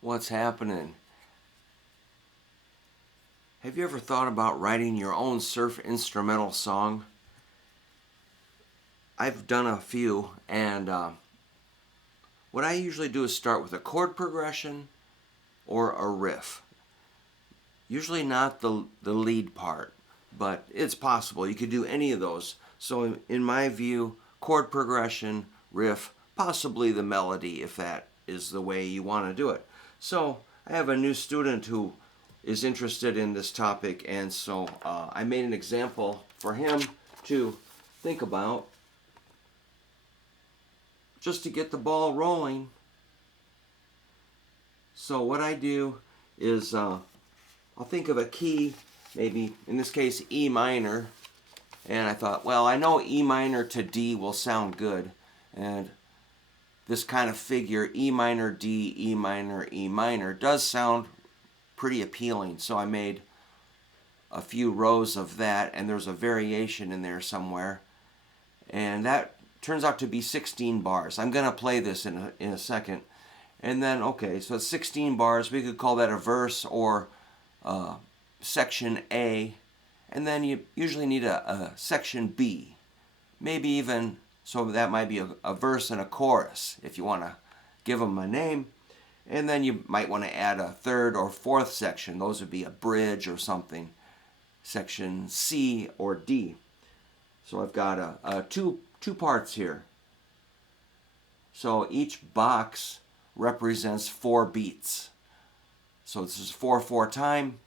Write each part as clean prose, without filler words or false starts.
What's happening? Have you ever thought about writing your own surf instrumental song? I've done a few, and what I usually do is start with a chord progression or a riff. Usually not the lead part, but it's possible. You could do any of those. So in my view, chord progression, riff, possibly the melody if that is the way you want to do it. So I have a new student who is interested in this topic, and so I made an example for him to think about just to get the ball rolling. So what I do is I'll think of a key, maybe in this case E minor, and I thought, well, I know E minor to D will sound good, and this kind of figure, E minor, D, E minor, does sound pretty appealing. So I made a few rows of that, and there's a variation in there somewhere, and that turns out to be 16 bars. I'm going to play this in a second. And then, okay, so it's 16 bars. We could call that a verse or section A. And then you usually need a section B. Maybe even, so that might be a verse and a chorus if you want to give them a name. And then you might want to add a third or fourth section. Those would be a bridge or something. Section C or D. So I've got two parts here. So each box represents 4 beats. So this is 4/4 time.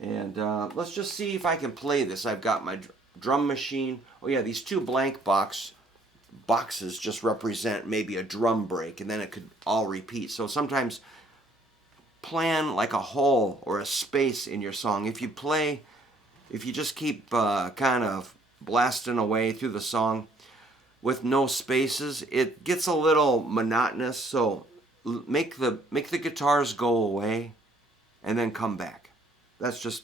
And let's just see if I can play this. I've got my drum machine. Oh yeah, these 2 blank boxes just represent maybe a drum break, and then it could all repeat. So sometimes plan like a hole or a space in your song. If you just keep kind of blasting away through the song with no spaces, it gets a little monotonous. So make the guitars go away and then come back. That's just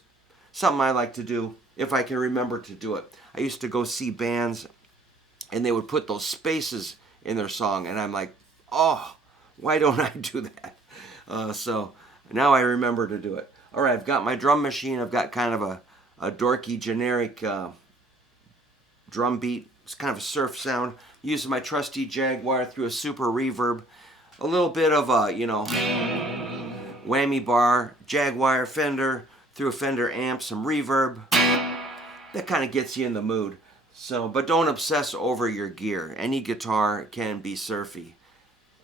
something I like to do if I can remember to do it. I used to go see bands and they would put those spaces in their song, and I'm like, oh, why don't I do that? So now I remember to do it. All right, I've got my drum machine. I've got kind of a dorky generic drum beat. It's kind of a surf sound. Using my trusty Jaguar through a super reverb. A little bit of a, whammy bar, Jaguar, Fender, through a Fender amp, some reverb. That kind of gets you in the mood. So, but don't obsess over your gear. Any guitar can be surfy.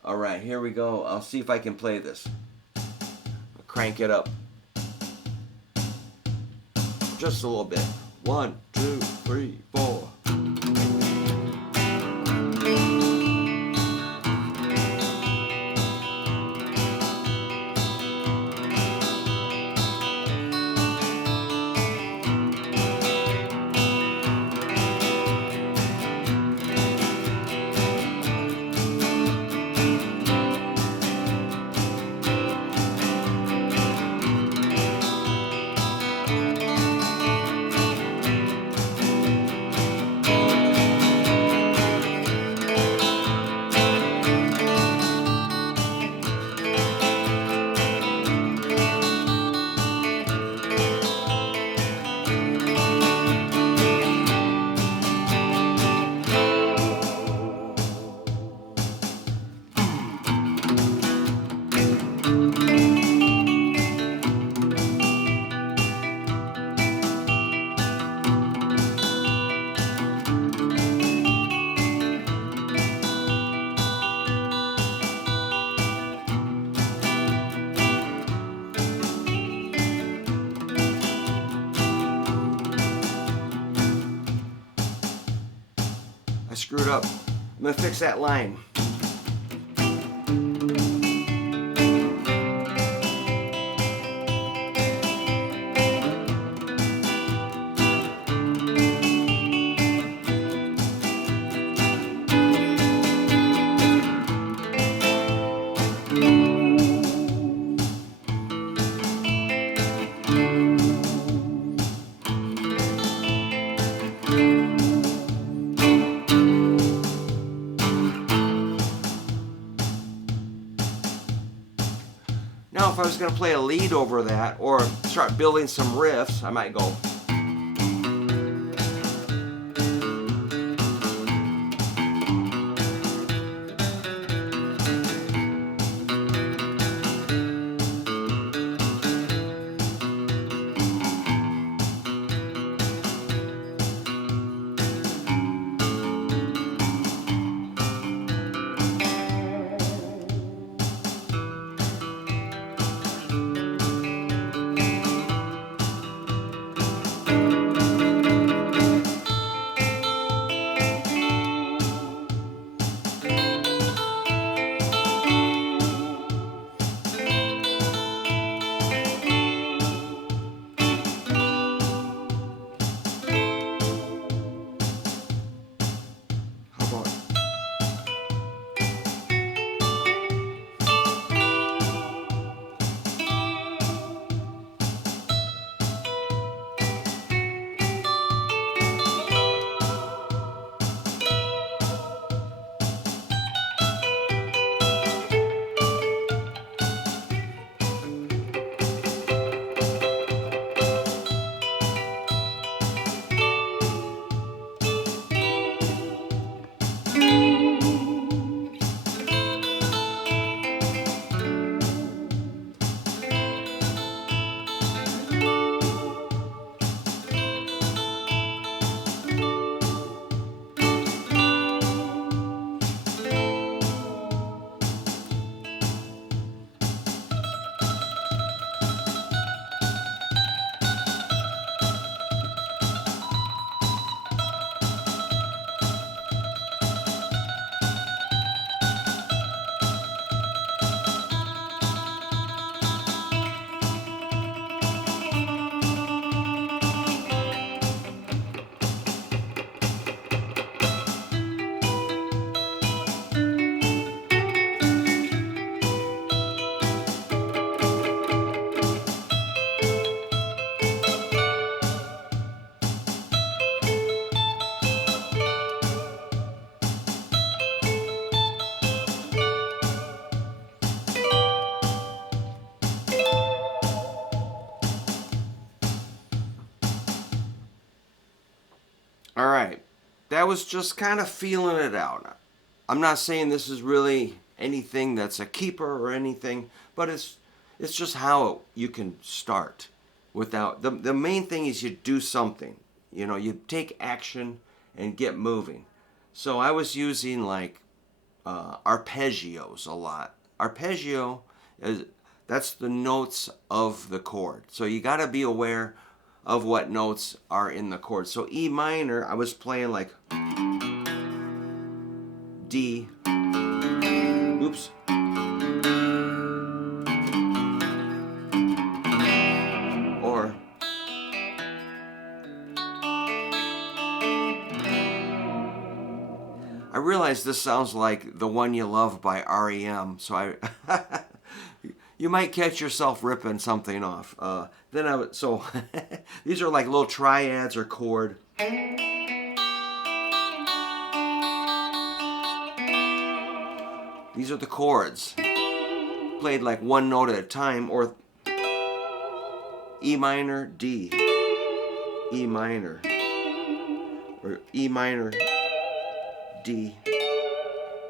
All right, here we go. I'll see if I can play this. I'll crank it up. Just a little bit. 1, 2, 3, 4. Screwed up. I'm gonna fix that line. Now if I was going to play a lead over that or start building some riffs, I might go. All right, that was just kind of feeling it out. I'm not saying this is really anything that's a keeper or anything, but it's just how you can start without the main thing is you do something. You know, you take action and get moving. So I was using like arpeggios a lot. Arpeggio is that's the notes of the chord. So you got to be aware of what notes are in the chord. So E minor, I was playing like D, oops, or I realize this sounds like The One You Love by REM, so I you might catch yourself ripping something off. Then I would, so these are like little triads or chord. These are the chords, played like one note at a time, or E minor, D, E minor, or E minor, D,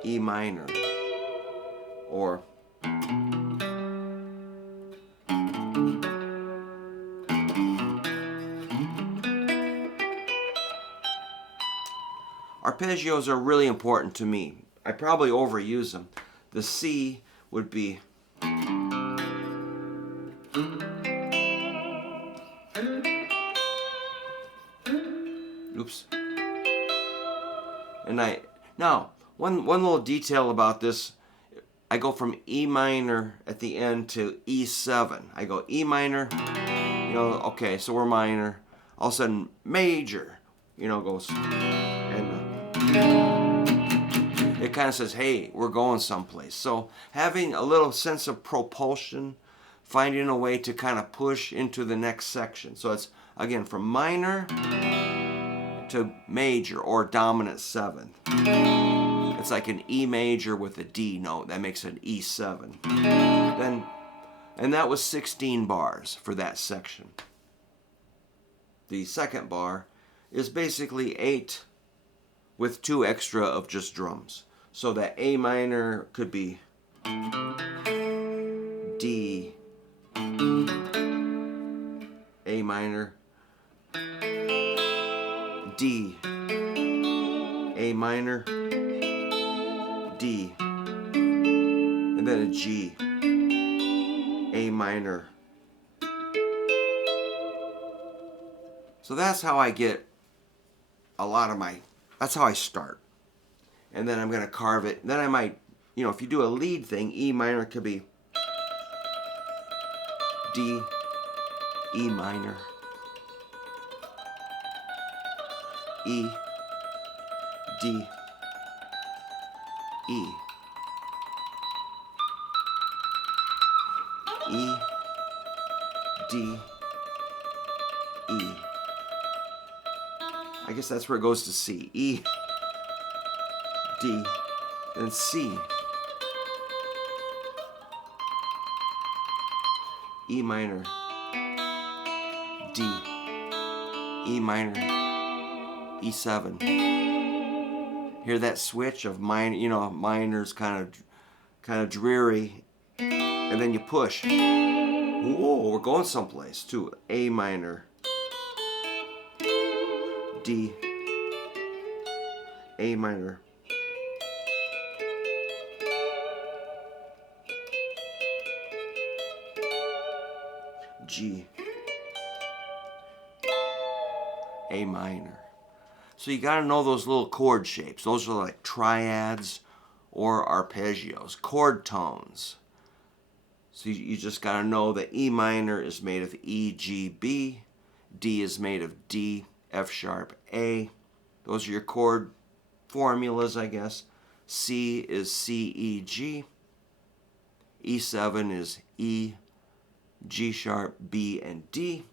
E minor, or arpeggios are really important to me. I probably overuse them. The C would be oops. And now one little detail about this, I go from E minor at the end to E7. I go E minor, you know, okay, so we're minor. All of a sudden major, you know, goes and it kind of says, hey, we're going someplace. So having a little sense of propulsion, finding a way to kind of push into the next section. So it's, again, from minor to major or dominant seventh. It's like an E major with a D note. That makes an E7. Then And that was 16 bars for that section. The second bar is basically 8 with 2 extra of just drums. So that A minor could be D, A minor, D, A minor, D, and then a G, A minor. So that's how I get a lot of my, that's how I start. And then I'm going to carve it. Then I might, if you do a lead thing, E minor could be D, E minor, E, D, E, E, D, E. I guess that's where it goes to C. E, D, then C. E minor, D, E minor, E7. Hear that switch of minor, minor's kind of dreary, and then you push. Whoa, we're going someplace too. A minor, D, A minor, G, A minor. So you got to know those little chord shapes. Those are like triads or arpeggios, chord tones. So you just got to know that E minor is made of E, G, B. D is made of D, F sharp, A. Those are your chord formulas, I guess. C is C, E, G. E7 is E, G sharp, B, and D.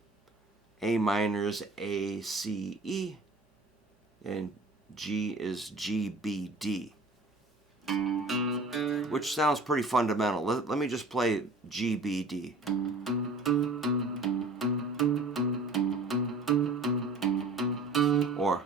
A minor is A, C, E. And G is G, B, D. Which sounds pretty fundamental. Let me just play G, B, D. Or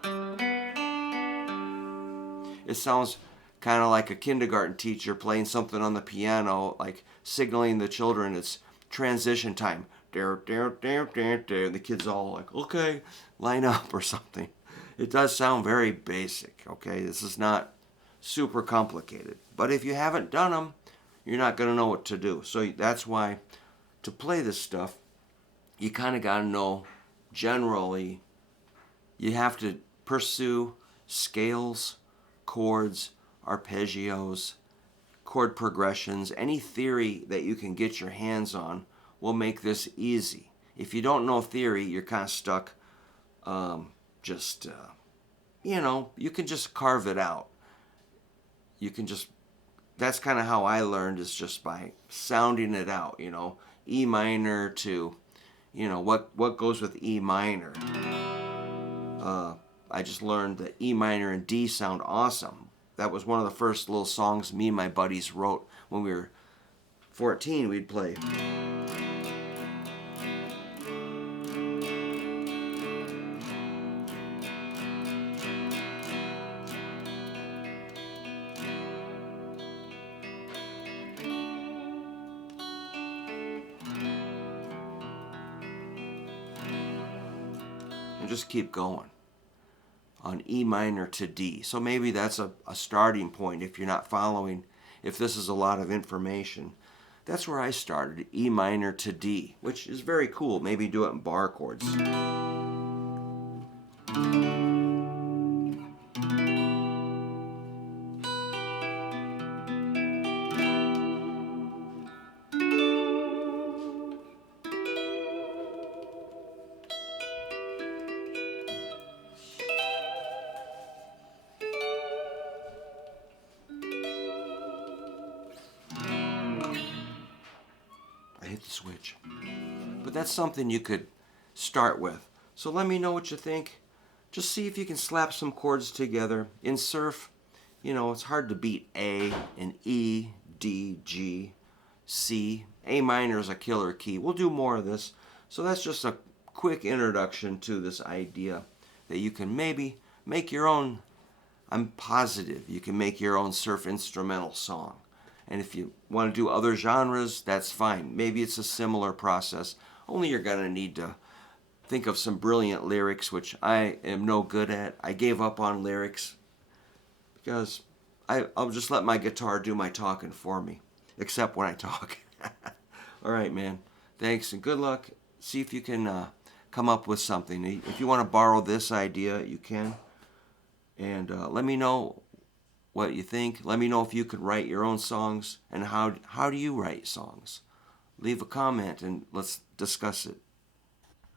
it sounds kind of like a kindergarten teacher playing something on the piano, like signaling the children it's transition time. And the kids all like, okay, line up or something. It does sound very basic, okay? This is not super complicated. But if you haven't done them, you're not going to know what to do. So that's why to play this stuff, you kind of got to know generally, you have to pursue scales, chords, arpeggios, chord progressions. Any theory that you can get your hands on will make this easy. If you don't know theory, you're kind of stuck. You can just carve it out. That's kind of how I learned, is just by sounding it out, E minor to, what goes with E minor. I just learned that E minor and D sound awesome. That was one of the first little songs me and my buddies wrote when we were 14. We'd play. And just keep going on E minor to D. So maybe that's a starting point if you're not following, if this is a lot of information. That's where I started, E minor to D, which is very cool. Maybe do it in bar chords. I hit the switch. But that's something you could start with. So let me know what you think. Just see if you can slap some chords together. In surf, it's hard to beat A and E, D, G. C. A minor is a killer key. We'll do more of this. So that's just a quick introduction to this idea that you can maybe make your own. I'm positive you can make your own surf instrumental song. And if you want to do other genres, that's fine. Maybe it's a similar process, only you're going to need to think of some brilliant lyrics, which I am no good at. I gave up on lyrics because I'll just let my guitar do my talking for me, except when I talk. All right, man. Thanks and good luck. See if you can come up with something. If you want to borrow this idea, you can. And let me know what you think. Let me know if you could write your own songs, and how do you write songs. Leave a comment and let's discuss it.